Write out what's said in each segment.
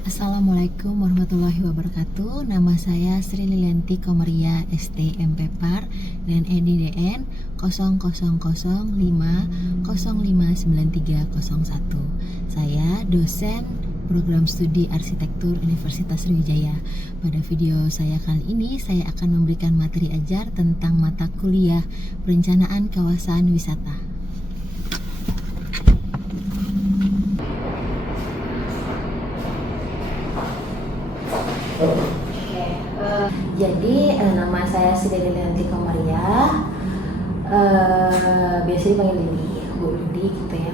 Assalamualaikum warahmatullahi wabarakatuh. Nama saya Sri Lilianti Komeria STMPPAR dan NIDN 0005059301. Saya dosen program studi arsitektur Universitas Sriwijaya. Pada video saya kali ini saya akan memberikan materi ajar tentang mata kuliah perencanaan kawasan wisata. Jadi nama saya Sri Lilianti Komeria, biasa dipanggil Lili, Bu Lili gitu ya.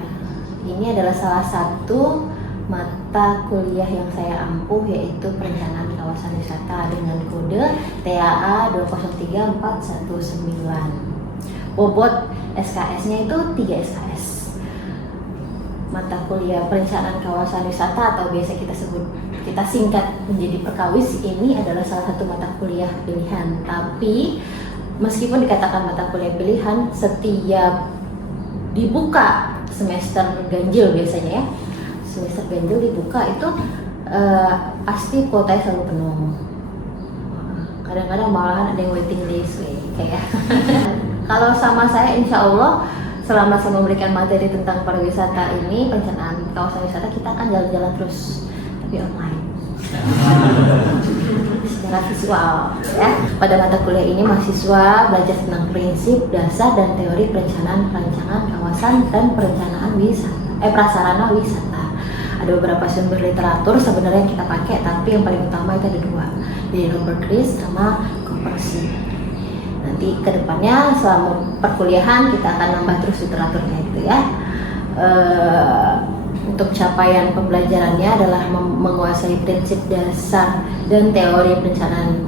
Ini adalah salah satu mata kuliah yang saya ampuh, yaitu perencanaan kawasan wisata dengan kode TAA 203419. Bobot SKS-nya itu 3 SKS. Mata kuliah perencanaan kawasan wisata atau biasa kita singkat menjadi Perkawis ini adalah salah satu mata kuliah pilihan. Tapi meskipun dikatakan mata kuliah pilihan, setiap dibuka semester ganjil biasanya ya, semester ganjil dibuka itu pasti kuotanya selalu penuh. Kadang-kadang malahan ada yang waiting list kayak. Kalau sama saya, insya Allah selama saya memberikan materi tentang pariwisata ini, perencanaan kawasan wisata, kita akan jalan-jalan terus, tapi online, secara visual ya. Pada mata kuliah ini mahasiswa belajar tentang prinsip, dasar, dan teori perencanaan kawasan dan perencanaan prasarana wisata. Ada beberapa sumber literatur sebenarnya yang kita pakai, tapi yang paling utama itu ada 2, dari Robert Chris sama Kopersi. Nanti kedepannya selama perkuliahan kita akan nambah terus literaturnya itu ya. Untuk capaian pembelajarannya adalah menguasai prinsip dasar dan teori perancangan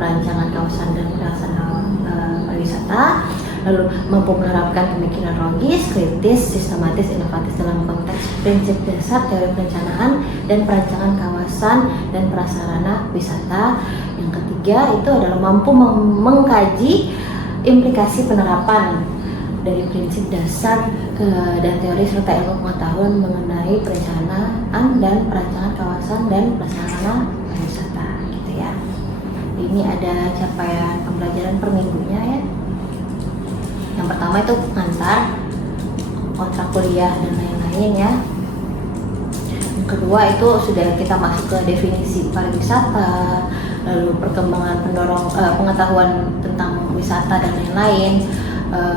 kawasan dan pelaksanaan pariwisata, lalu mampu menerapkan pemikiran logis, kritis, sistematis, inovatif dalam konteks prinsip dasar teori perencanaan dan perancangan kawasan dan prasarana wisata. Yang ketiga itu adalah mampu mengkaji implikasi penerapan dari prinsip dasar dan teori serta ilmu pengetahuan mengenai perencanaan dan perancangan kawasan dan prasarana wisata gitu ya. Ini ada capaian pembelajaran per minggunya ya. Yang pertama itu pengantar, kontrak kuliah dan lain-lain ya. Yang kedua itu sudah kita masuk ke definisi pariwisata, lalu perkembangan pengetahuan tentang wisata dan lain-lain.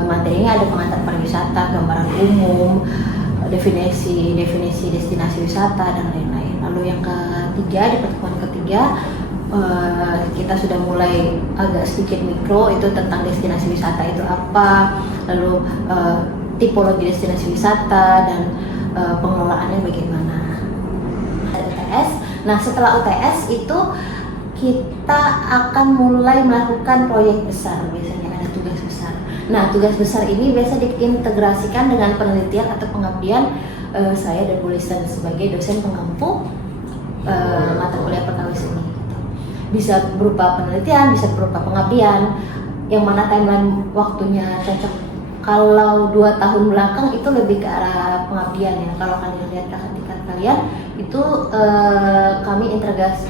Materinya ada pengantar pariwisata, gambaran umum, definisi destinasi wisata dan lain-lain. Lalu yang ketiga, di pertemuan ketiga kita sudah mulai agak sedikit mikro, itu tentang destinasi wisata itu apa, lalu tipologi destinasi wisata dan pengelolaannya bagaimana. Ada UTS. Nah, setelah UTS itu kita akan mulai melakukan proyek besar, biasanya ada tugas besar. Nah, tugas besar ini biasa diintegrasikan dengan penelitian atau pengabdian saya dan Bu Listen sebagai dosen pengampu mata kuliah Perkawis ini. Bisa berupa penelitian, bisa berupa pengabdian, yang mana timeline waktunya cocok. Kalau 2 tahun belakang itu lebih ke arah pengabdian ya. Kalau kalian lihat kakak kalian itu kami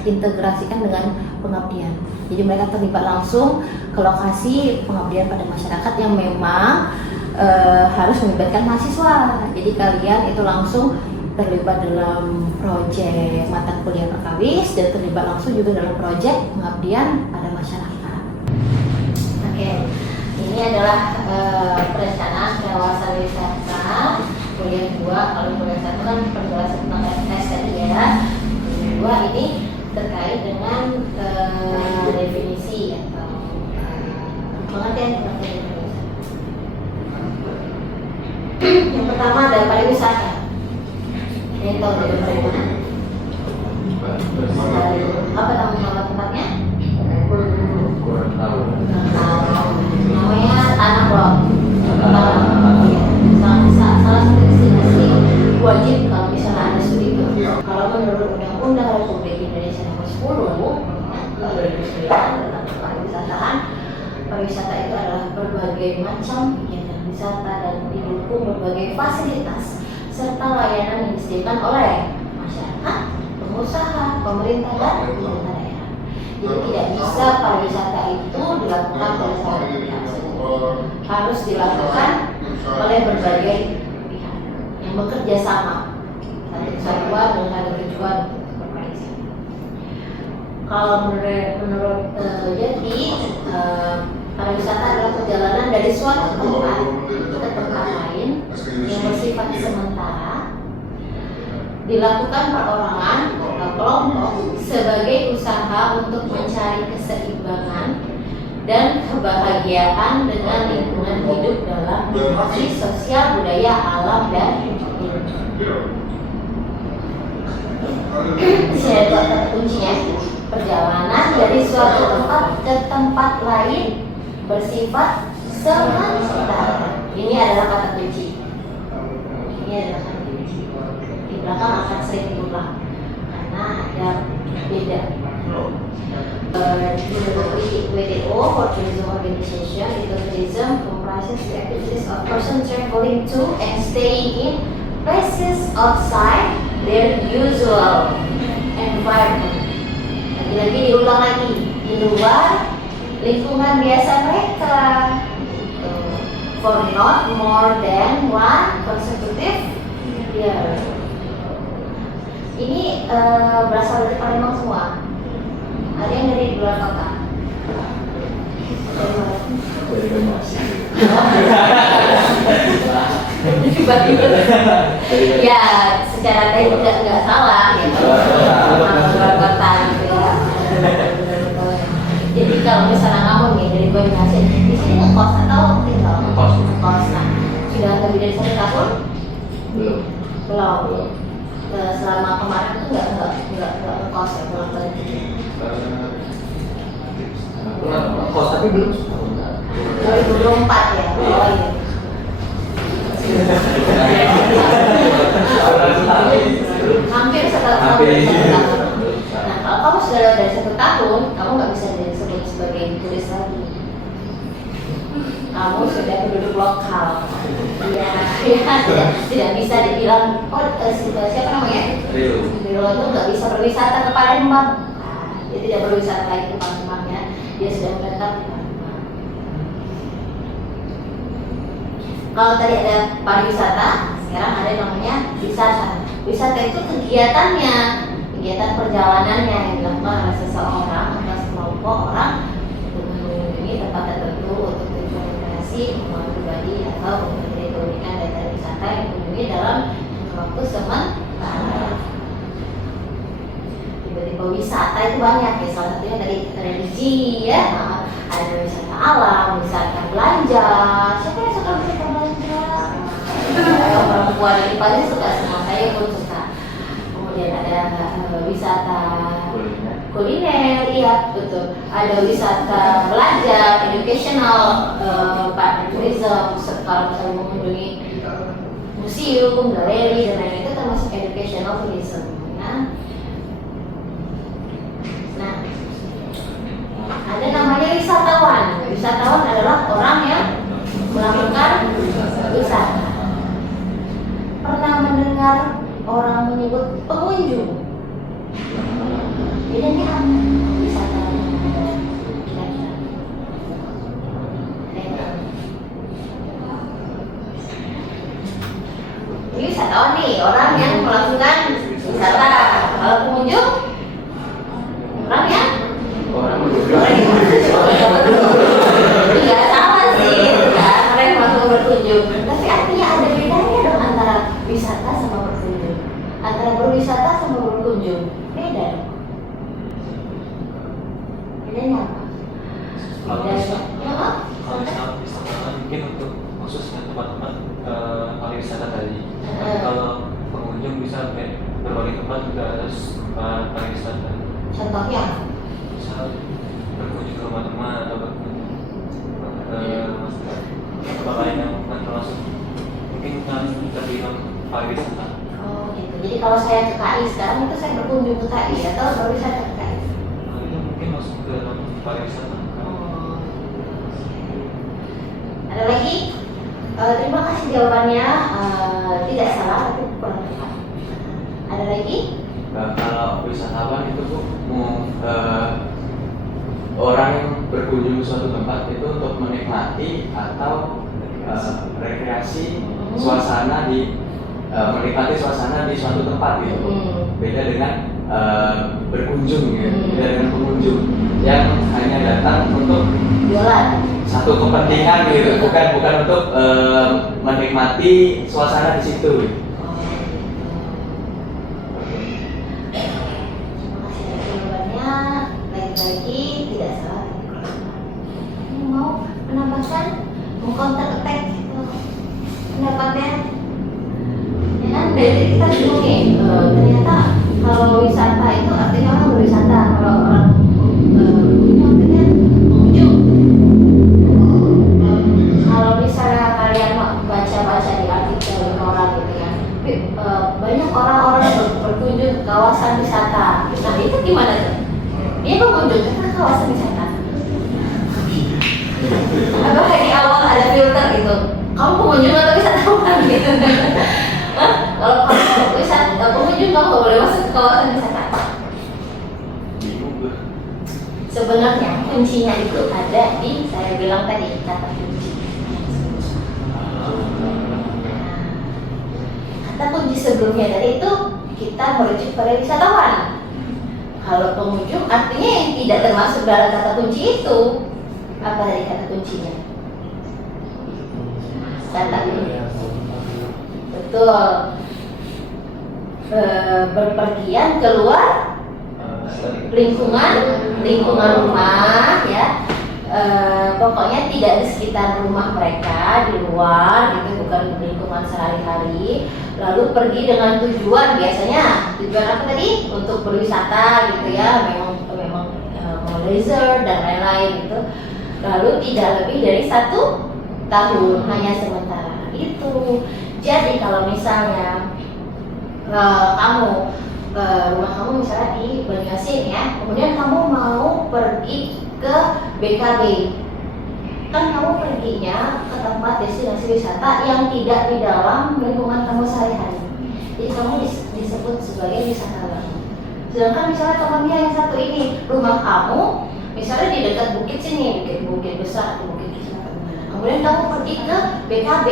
integrasikan dengan pengabdian. Jadi mereka terlibat langsung ke lokasi pengabdian pada masyarakat yang memang harus melibatkan mahasiswa. Jadi kalian itu langsung terlibat dalam proyek mata kuliah Perkawis dan terlibat langsung juga dalam proyek pengabdian pada masyarakat. Oke, ini adalah perencanaan kawasan wisata kuliah 2. Kalau kuliah 1 kan penjelasan tentang FS tadi ya. Kuliah 2 ini terkait dengan definisi atau pengertian pariwisata. Yang pertama ada pariwisata. Ini tahu dari mana? Apa nama tempatnya? Kurang tahu. Namanya Tanah Blok. Salah satu destinasi wajib kalau misalnya ada studi itu. Kalau menurut Undang-Undang Republik Indonesia Nomor 10 Tahun 2009 tentang pariwisataan, pariwisata itu adalah berbagai macam kegiatan wisata dan didukung berbagai fasilitas serta layanan yang disediakan oleh masyarakat, pengusaha, pemerintah dan pemerintah daerah. Jadi tidak bisa pariwisata itu dilakukan oleh satu pihak saja. Harus dilakukan oleh berbagai pihak yang bekerja sama, satu kesatuan dengan satu tujuan untuk berpariwisata. Kalau menurut Jati, pariwisata adalah perjalanan dari suatu tempat ke tempat lain yang bersifat sementara, dilakukan perorangan atau kelompok sebagai usaha untuk mencari keseimbangan dan kebahagiaan dengan lingkungan hidup dalam dimensi sosial, budaya, alam, dan ilmu. Saya buat kata kuncinya, perjalanan dari suatu tempat ke tempat lain bersifat sementara. Ini adalah kata kunci. Ini adalah kata kunci. Di belakang akan sering diulang karena ada beda. WTO, World Tourism Organization, tourism comprises the activities of persons traveling to and staying in places outside their usual environment. Lagi diulang lagi, di luar lingkungan biasa mereka, for not more than one consecutive year. Ini berasal dari Palembang semua. Ada yang dari luar kota. Dari Banyumas. Tiba-tiba. Ya, secara teknik nggak salah ya. Luar kota gitu ya. Jadi kalau misalnya kamu nih dari Banyumas, di sini ngekos atau tinggal? Ngekos. Nah, sudah lebih dari 1 tahun? Belum. Selama kemarin tuh nggak ngekos ya, pulang balik. Ngekos tapi belum 2024 ya. Oh iya. Hampir 1 tahun. Nah, kalau kamu sudah lewat dari 1 tahun, kamu nggak bisa disebut sebagai turis lagi. Kamu sudah penduduk lokal. Tidak bisa dibilang, siapa namanya? Rio itu nggak bisa berwisata ke Palembang. Dia tidak berwisata lagi ke Palembangnya. Dia sudah menetap di Palembang. Kalau tadi ada pariwisata, sekarang ada yang namanya wisata. Wisata itu kegiatan perjalanannya yang dilakukan oleh seseorang atau sekelompok orang untuk mengunjungi tempat tertentu untuk tujuan rekreasi, hubungan pribadi atau memberi keunikan dari wisata yang dikunjungi dalam waktu sementara. Tiba-tiba wisata itu banyak ya, salah satunya dari religi ya, ada wisata alam, wisata belanja. Siapa yang suka wisata belanja? Perempuan ini pasti suka, semua saya pun suka. Kemudian ada wisata kuliner, iya betul. Ada wisata belajar, educational, tourism. Kalau misalnya mengunjungi museum, galeri dan lain-lain itu termasuk educational tourism. Ya. Nah, ada namanya wisatawan. Wisatawan adalah orang yang melakukan wisata. Pernah mendengar orang menyebut pengunjung? Bedanya apa? Wisata. Kira-kira. Ini wisatawan nih, orang yang melakukan wisata. Kalau pengunjung, orang yang tidak sama sih, kan? Orang yang melakukan berkunjung. Tapi artinya ada bedanya dong antara wisata sama berkunjung. Antara berwisata sama berkunjung, beda. Bedanya apa? Kalau wisata mungkin untuk khususnya tempat-tempat pariwisata tadi. Tapi kalau pengunjung bisa berbagai tempat juga harus pariwisata. Contohnya? Misal berkunjung ke rumah teman atau berkunjung ke tempat lain yang bukan termasuk mungkin kan terbilang pariwisata. Oh gitu. Jadi kalau saya ke KI sekarang itu saya berkunjung ke KI atau berwisata ke KI? Itu mungkin masuk ke dalam pariwisata. Oh. Ada lagi? Terima kasih jawabannya. Tidak salah tapi kurang tepat. Ada lagi? kalau wisatawan itu tuh orang yang berkunjung ke suatu tempat itu untuk menikmati atau rekreasi suasana menikmati suasana di suatu tempat gitu. Beda dengan berkunjung ya, beda dengan pengunjung yang hanya datang untuk jualan satu kepentingan gitu, bukan untuk menikmati suasana di situ. lagi tidak salah. Ini mau menambahkan, mau counter attack pendapatnya, ya kan? Dari kita bingung nih, ternyata kalau wisata itu artinya orang berwisata, kalau orang itu artinya pengunjung. Kalau misalnya kalian baca-baca di artikel di koran gitu ya, banyak orang-orang yang berkunjung ke kawasan wisata. Nah itu gimana tuh? Dia pengunjung ke kawasan wisata. Apakah di awal ada filter gitu? Kamu pengunjung atau wisatawan gitu? Kalau kamu wisata pengunjung, kamu nggak boleh masuk ke kawasan wisata. Sebenarnya kuncinya itu ada di, saya bilang tadi, kata kunci. Kata kunci sebelumnya tadi itu kita merujuk pada wisatawan. Kalau pengunjung artinya yang tidak termasuk dalam kata kunci itu. Apa dari kata kuncinya? Kata kunci. Betul. Berpergian keluar lingkungan rumah ya. Pokoknya tidak di sekitar rumah mereka, di luar gitu, bukan lingkungan sehari-hari. Lalu pergi dengan tujuan, biasanya tujuan apa tadi? Untuk berwisata gitu ya, memang mau leisure dan lain-lain gitu. Lalu tidak lebih dari 1 tahun, hanya sementara itu. Jadi kalau misalnya rumah kamu misalnya di Banyuasin ya, kemudian kamu mau pergi ke BKB, kan kamu perginya ke tempat destinasi wisata yang tidak di dalam lingkungan kamu sehari-hari. Jadi kamu disebut sebagai wisatawan. Sedangkan misalnya temannya yang satu ini, rumah kamu misalnya di dekat bukit sini, bukit besar atau bukit kecil, kemudian kamu pergi ke BKB,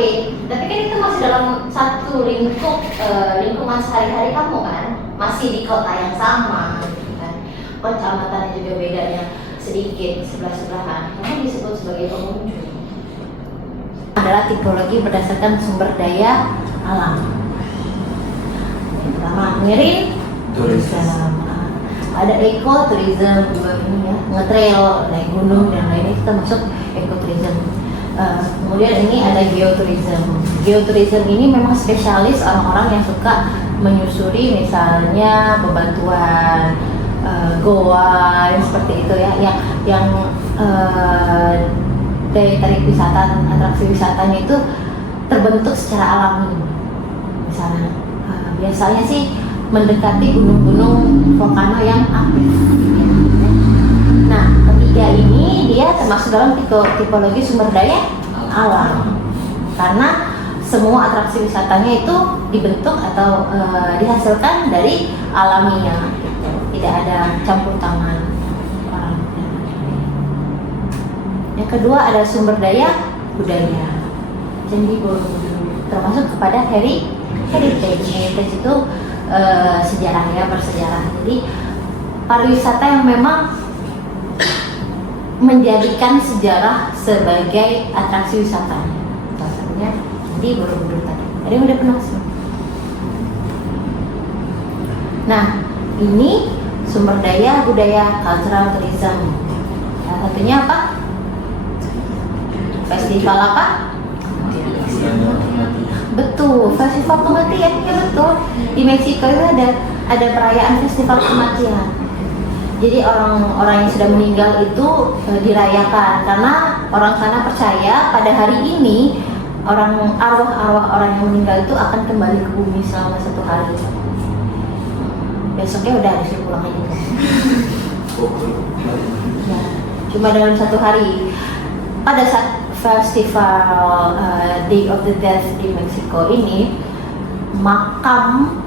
tapi kan itu masih dalam satu lingkungan sehari-hari kamu kan, masih di kota yang sama gitu kan, kecamatannya juga bedanya sedikit sebelah-sebelahan, kamu disebut sebagai pengunjung. Adalah tipologi berdasarkan sumber daya alam. Yang pertama marine tourism, ada ekoturism juga ini ya, ngetrail, naik gunung dan lainnya itu termasuk ekoturism. Kemudian ini ada geoturism. Geoturism ini memang spesialis orang-orang yang suka menyusuri misalnya bebatuan, goa, yang seperti itu ya, yang daya tarik wisata, atraksi wisatanya itu terbentuk secara alami. Misalnya, biasanya sih mendekati gunung-gunung volcano yang aktif. Nah, ketiga ini dia termasuk dalam tipologi sumber daya alam, karena semua atraksi wisatanya itu dibentuk atau dihasilkan dari alaminya, tidak ada campur tangan orang. Yang kedua ada sumber daya budaya. Candi Borobudur termasuk kepada heritage. Heritage itu sejarahnya bersejarah. Jadi pariwisata yang memang menjadikan sejarah sebagai atraksi wisata. Salah satunya di Borobudur tadi. Ada yang udah pernah sih? Nah, ini sumber daya budaya, cultural tourism. Salah satunya apa? Festival apa? Betul, festival kematian, ya betul. Di Meksiko itu ada perayaan festival kematian. Jadi orang-orang yang sudah meninggal itu dirayakan, karena orang sana percaya pada hari ini arwah-arwah orang yang meninggal itu akan kembali ke bumi selama 1 hari. Besoknya udah harus pulang aja. Ya, cuma dalam 1 hari. Pada saat festival Day of the Dead di Meksiko ini, makam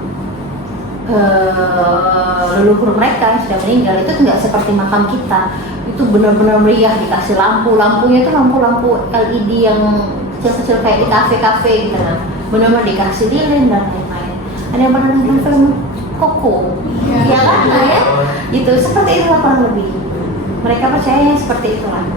leluhur mereka yang sudah meninggal itu nggak seperti makam kita, itu benar-benar meriah, dikasih lampunya itu lampu-lampu LED yang kecil-kecil kayak di kafe-kafe gitu, benar-benar dikasih lilin dan lain-lain. Ada yang pernah nonton film Koko? Ya kan, ya? Gitu, seperti itulah kurang lebih. Mereka percayanya seperti itulah.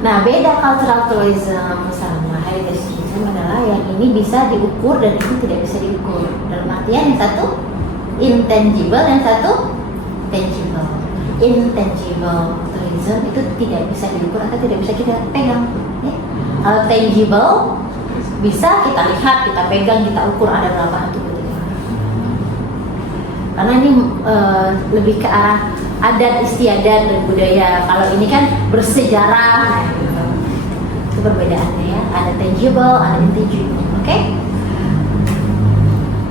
Nah, beda cultural tourism sama heritage tourism adalah yang ini bisa diukur dan ini tidak bisa diukur. Dalam artian yang satu intangible, yang satu tangible. Intangible tourism itu tidak bisa diukur atau tidak bisa kita pegang. Ya? Kalau tangible bisa kita lihat, kita pegang, kita ukur ada berapa hantu gitu. Karena ini lebih ke arah adat istiadat dan budaya. Kalau ini kan bersejarah, gitu. Itu perbedaannya ya. Ada tangible, ada intangible. Oke?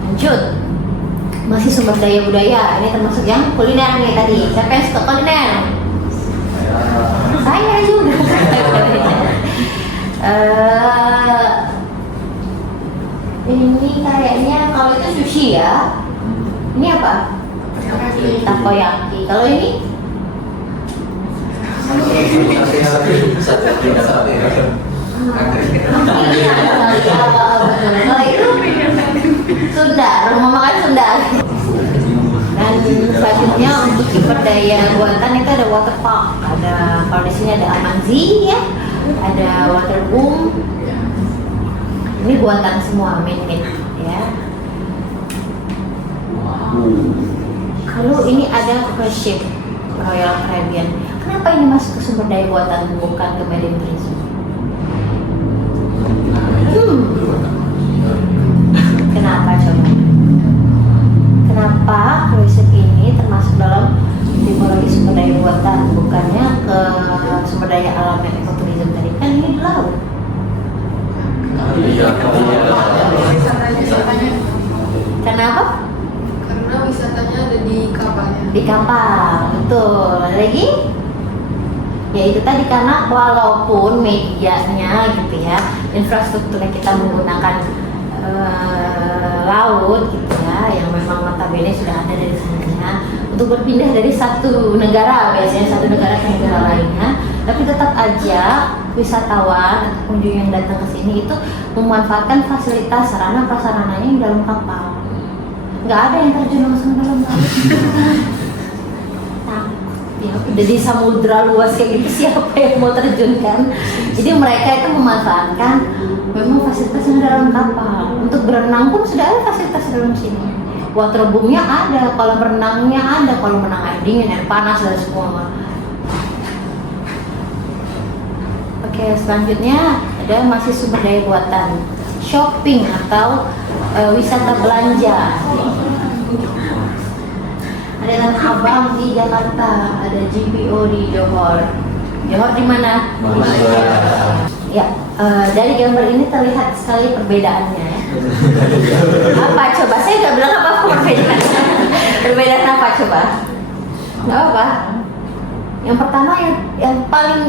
Lanjut. Masih sumber daya budaya. Ini termasuk yang kuliner nih tadi. Siapa yang suka kuliner? Saya juga. Ini kayaknya kalau itu sushi ya. Ini apa? Takoyaki. Kalau ini? Kalau itu Sunda, rumah makan Sunda. Dan selanjutnya untuk sumber daya buatan itu ada water park. Ada, kalau di sini ada Amanzi ya, ada water boom. Ini buatan semua, man-made ya. Lalu ini ada cruise ship Royal Caribbean. Kenapa ini masuk ke sumber daya buatan bukan ke marine tourism? Kenapa coba? Kenapa cruise ship ini termasuk dalam tipologi sumber daya buatan bukannya ke sumber daya alam dan ekoturism tadi? Kan ini di laut. Kenapa? Karena wisatanya ada di kapalnya. Di kapal, betul. Ada lagi? Ya itu tadi, karena walaupun medianya gitu ya, infrastrukturnya kita menggunakan laut gitu ya, yang memang notabene sudah ada dari sananya, untuk berpindah dari satu negara, biasanya satu negara ke negara lainnya, tapi tetap aja wisatawan atau pengunjung yang datang ke sini itu memanfaatkan fasilitas sarana prasarananya yang dalam kapal. Nggak ada yang terjun langsung dalam laut. Takut ya, udah di samudra luas kayak gitu siapa yang mau terjun kan? Jadi mereka itu memanfaatkan memang fasilitas yang dalam kapal. Untuk berenang pun sudah ada fasilitas dalam sini. Waterboomnya ada, kolam renangnya ada, kolam renang air dingin, air panas dan semua. Oke, selanjutnya ada masih sumber daya buatan shopping atau wisata belanja. Ada Tanah Abang di Jakarta, ada GPO di Johor. Johor di mana? Ya, dari gambar ini terlihat sekali perbedaannya ya. Apa coba? Saya nggak bilang apa perbedaannya. Perbedaan apa coba? Nggak apa. Yang pertama yang paling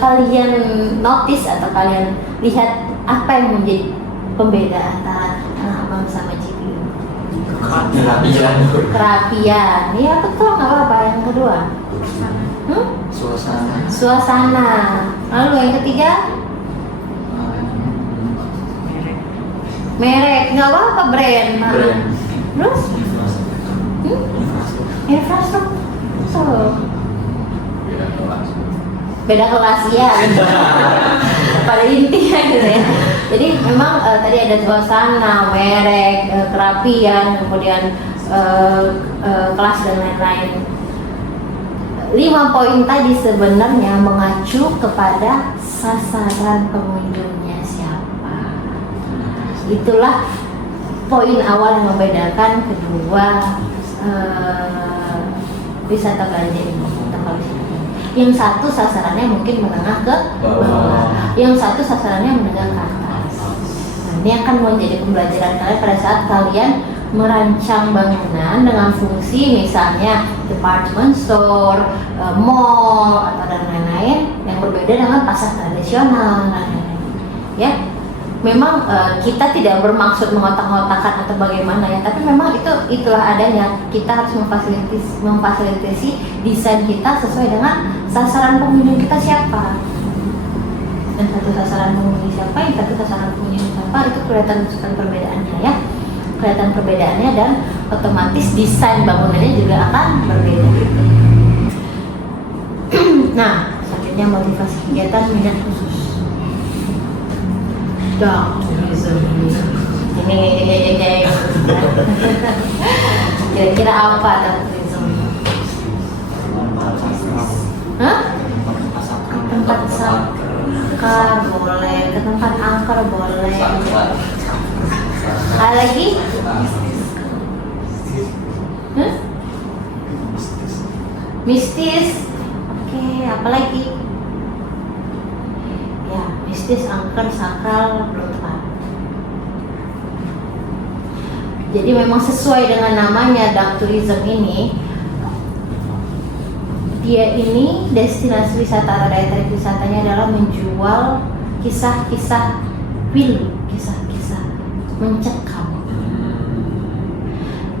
kalian notice atau kalian lihat, apa yang menjadi pembeda antara Tanah Abang sama GPO? Kerapian. Ya betul, nggak apa-apa. Yang kedua? Suasana. Lalu yang ketiga? Merek. Nggak apa-apa, brand. Terus? Infrastruktur. Beda kelas ya. Pada intinya gitu ya. Jadi memang tadi ada suasana, merek, kerapian, kemudian kelas dan lain-lain. 5 poin tadi sebenarnya mengacu kepada sasaran pengunjungnya siapa. Itulah poin awal yang membedakan kedua wisata belanja ini. Yang satu sasarannya mungkin menengah ke bawah, yang satu sasarannya menengah ke atas. Nah, ini akan menjadi pembelajaran kalian pada saat kalian merancang bangunan dengan fungsi misalnya department store, mall atau dan lain-lain yang berbeda dengan pasar tradisional, ya. memang kita tidak bermaksud mengotak-ngotakan atau bagaimana ya, tapi memang itulah adanya. Kita harus memfasilitasi desain kita sesuai dengan sasaran pengunjung kita siapa. Dan satu sasaran pengunjung siapa, yang satu sasaran pengunjung siapa, itu kelihatan sekali perbedaannya ya. Kelihatan perbedaannya dan otomatis desain bangunannya juga akan berbeda. Nah, selanjutnya motivasi kegiatan minat khusus. Ini kira-kira apa tourism? Hah? Tempat sakar boleh, ke tempat angker boleh. Ada lagi? Hah? Mistis. Oke, apa lagi? Ya, mistis, angker, sakral belum tepat. Jadi memang sesuai dengan namanya dark tourism ini. Dia ini destinasi wisata atau daya tarik wisatanya adalah menjual kisah-kisah pilu, kisah-kisah mencekam.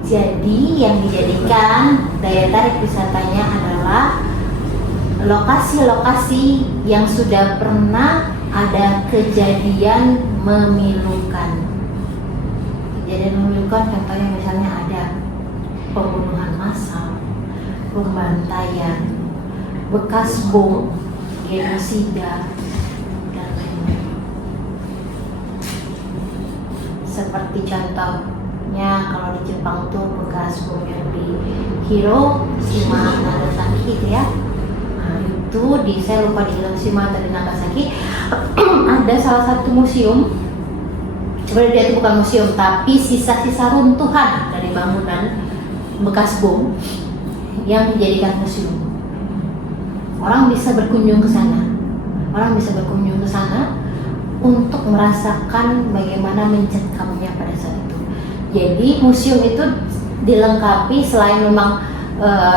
Jadi yang dijadikan daya tarik wisatanya adalah lokasi-lokasi yang sudah pernah ada kejadian memilukan. Kejadian memilukan contohnya misalnya ada pembunuhan massal, pembantaian, bekas bom, genosida, dan lain-lain. Seperti contohnya kalau di Jepang tuh bekas bom yang di Hiroshima, Nagasaki itu ya. Nah, itu saya lupa di Hiroshima atau di Nagasaki ada salah satu museum. Sebenarnya dia itu bukan museum, tapi sisa-sisa runtuhan dari bangunan bekas bom yang dijadikan museum. Orang bisa berkunjung ke sana. Untuk merasakan bagaimana mencekamnya pada saat itu. Jadi museum itu dilengkapi selain memang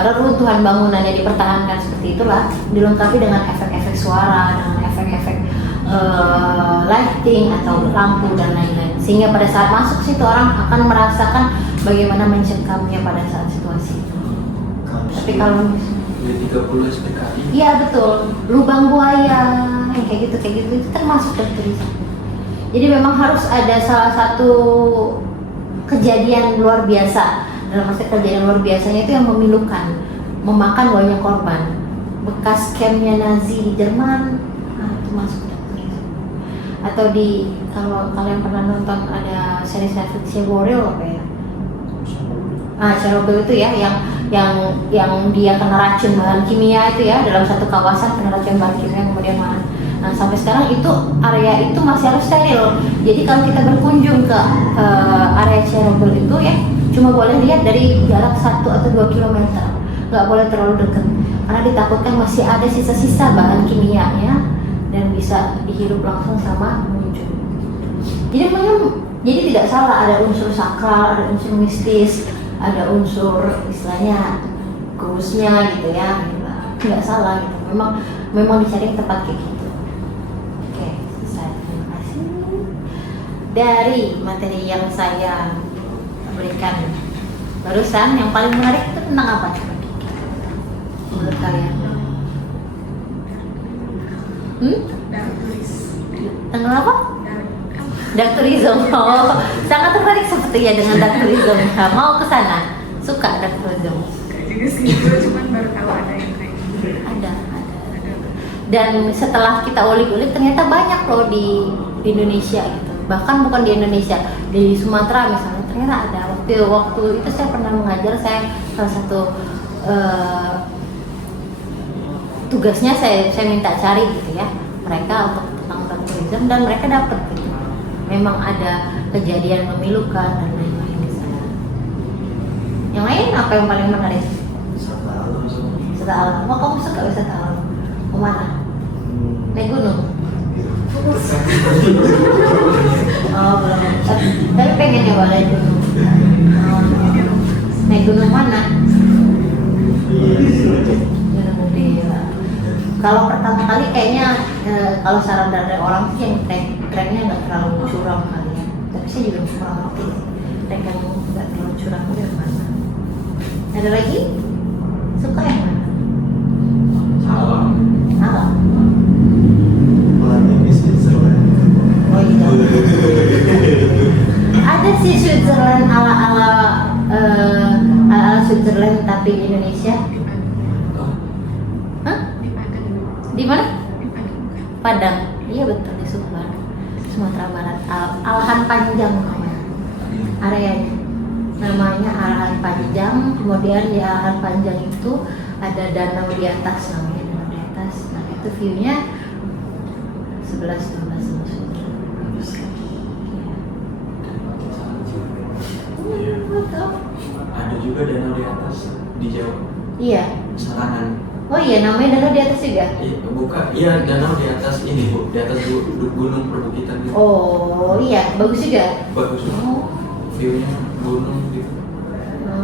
reruntuhan bangunannya dipertahankan seperti itulah, dilengkapi dengan efek-efek suara, dengan efek-efek lighting atau lampu dan lain-lain. Sehingga pada saat masuk situ orang akan merasakan bagaimana mencekamnya pada saat situasi itu. Tapi kalau 30 SPKI. iya betul, lubang buaya yang kayak gitu itu termasuk dari turisme. Jadi memang harus ada salah satu kejadian luar biasa. Dalam arti kejadian luar biasanya itu yang memilukan, memakan banyak korban. Bekas campnya Nazi di Jerman, itu masuk dari turisme. Atau kalau kalian pernah nonton ada series Netflix Warrior apa ya? Chernobyl itu ya, yang dia kena racun bahan kimia itu ya, dalam satu kawasan kena racun bahan kimia kemudian mana. Nah sampai sekarang itu area itu masih harus steril. Jadi kalau kita berkunjung ke area Chernobyl itu ya, cuma boleh lihat dari jarak 1 atau 2 kilometer, nggak boleh terlalu dekat, karena ditakutkan masih ada sisa-sisa bahan kimianya dan bisa dihirup langsung sama pengunjung. Jadi tidak salah ada unsur sakral, ada unsur mistis, ada unsur istilahnya kurusnya gitu ya, nggak salah gitu. Memang dicari tempat kayak gitu. Oke, selesai. Terima kasih. Dari materi yang saya berikan barusan, yang paling menarik itu tentang apa coba? Menurut kalian? Tentang apa? Dark tourism. Oh, sangat tertarik sepertinya dengan dark tourism. Mau ke sana? Suka dark tourism? Juga sih, gue cuma baru tahu ada yang kayak gitu. Ada. Dan setelah kita ulik-ulik ternyata banyak loh di Indonesia gitu. Bahkan bukan di Indonesia, di Sumatera misalnya ternyata ada. Waktu itu saya pernah mengajar, saya salah satu tugasnya saya minta cari gitu ya mereka untuk tentang dark tourism, dan mereka dapat gitu. Memang ada kejadian memilukan dan lain-lain di sana. Yang lain apa yang paling menarik? Wisata alam. Oh, kamu suka wisata alam? Kemana? Naik gunung? Oh, belum. Tapi pengen nyoba naik gunung. Naik gunung mana? Gunung Bukit. Kalau pertama kali kayaknya kalau saran dari orang sih yang tracknya nggak terlalu curam kali ya. Tapi saya juga kurang ngerti track yang nggak terlalu curam itu yang mana. Ada lagi? Suka yang mana? Alam. Alam. Ini Switzerland. Oh iya. Ada sih Switzerland ala Switzerland tapi di Indonesia. Hah? Di Padang. Di mana? Di Padang. Padang. Iya betul di Sumatera Barat. Alahan Panjang namanya. Areanya. Namanya Alahan Panjang. Kemudian di Alahan Panjang itu ada danau di atas namanya danau di atas. Nah itu view-nya 11-12 bagus kan. Betul. Ada juga danau di atas di Jawa. Iya. Sarangan. Oh iya, namanya danau di atas juga. Bukan, iya danau di atas ini bu, di atas gunung perbukitan gitu. Oh iya, bagus juga. Bagus. Oh. View-nya gunung gitu.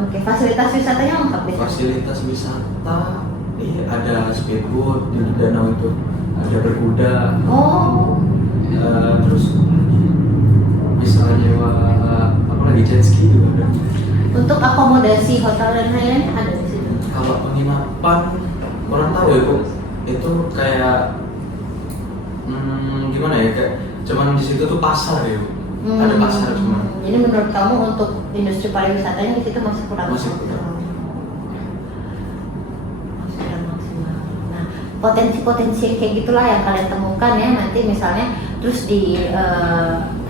Oke, fasilitas wisatanya lengkap deh. Fasilitas wisata, iya ada speedboat di danau itu, ada berkuda. Oh. Terus bisa nyewa apa lagi jet ski juga ada. Untuk akomodasi hotel dan lain-lain ada di sini. Kalau penginapan orang tahu ya bu, itu kayak gimana ya, kayak cuman di situ tuh pasar ya bu. Ada pasar cuman. Jadi menurut kamu untuk industri pariwisatanya di situ masih kurang? Masih kurang. Masih kurang maksimal. Nah, potensi-potensi yang kayak gitulah yang kalian temukan ya nanti misalnya terus di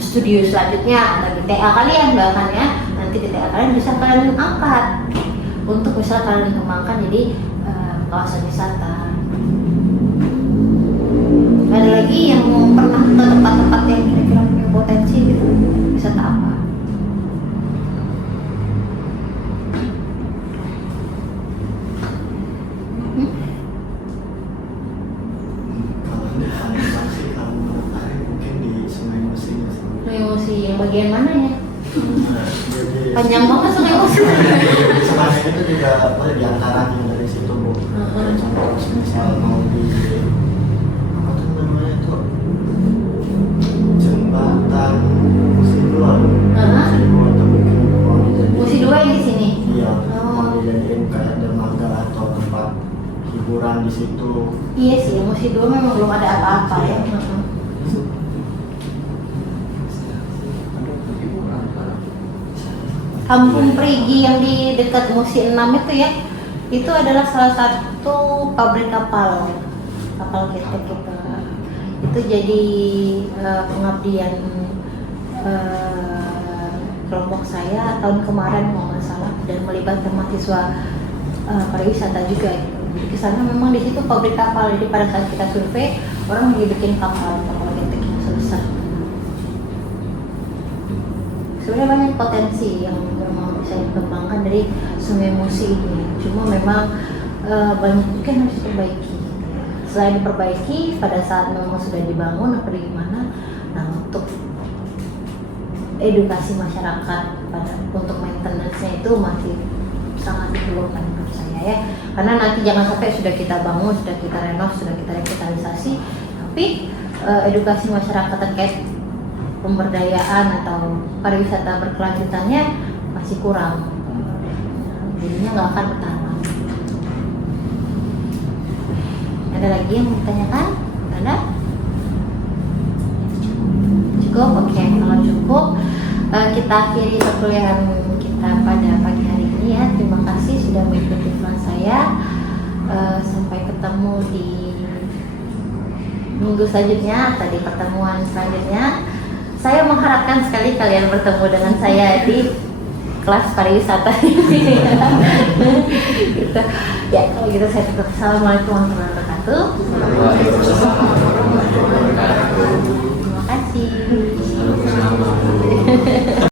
studio selanjutnya atau di TA kalian bahkan ya, nanti di TA kalian bisa kalian angkat untuk misalnya kalian kembangkan jadi kawasan wisata. Ada lagi yang pernah ke tempat-tempat yang kira-kira punya potensi gitu, wisata apa? Kalau di Palembang sih kalau menurut saya mungkin di Sungai Musi. Emosi yang bagian mananya? Jadi Panjang banget Sungai Musi. Sungai itu juga apa di antaranya dari situ bu. Contoh misal mau di apa tuh namanya tuh jembatan Musi Dua. Musi Dua atau mungkin mau dijadiin. Musi dua yang di sini. Iya. Oh. Mau dijadiin kayak dermaga atau tempat hiburan di situ. Iya sih, Musi dua memang belum ada apa-apa ya. Kampung Perigi yang di dekat Musi 6 itu ya, itu adalah salah satu pabrik kapal ketek gitu. Itu jadi pengabdian kelompok saya tahun kemarin kalau nggak salah dan melibatkan mahasiswa pariwisata juga. Jadi kesana memang di situ pabrik kapal. Jadi pada saat kita survei orang lagi bikin kapal ketek yang sebesar. Sebenarnya banyak potensi yang memang bisa dikembangkan dari Sungai Musi ini. Cuma memang banyak juga yang harus diperbaiki. Selain diperbaiki, pada saat memang sudah dibangun atau gimana, nah untuk edukasi masyarakat untuk maintenance-nya itu masih sangat diperlukan menurut saya ya. Karena nanti jangan sampai sudah kita bangun, sudah kita renov, sudah kita revitalisasi, tapi edukasi masyarakat terkait pemberdayaan atau pariwisata berkelanjutannya masih kurang, jadinya nggak akan bertahan. Ada lagi yang mau ditanyakan? Ada? Cukup? Oke, kalau cukup kita akhiri perkuliahan kita pada pagi hari ini ya. Terima kasih sudah mengikuti kelas saya. Sampai ketemu di minggu selanjutnya atau di pertemuan selanjutnya. Saya mengharapkan sekali kalian bertemu dengan saya di kelas pariwisata ini. Gitu. Ya, kalau gitu saya tutup. Assalamualaikum warahmatullahi wabarakatuh. Terima kasih.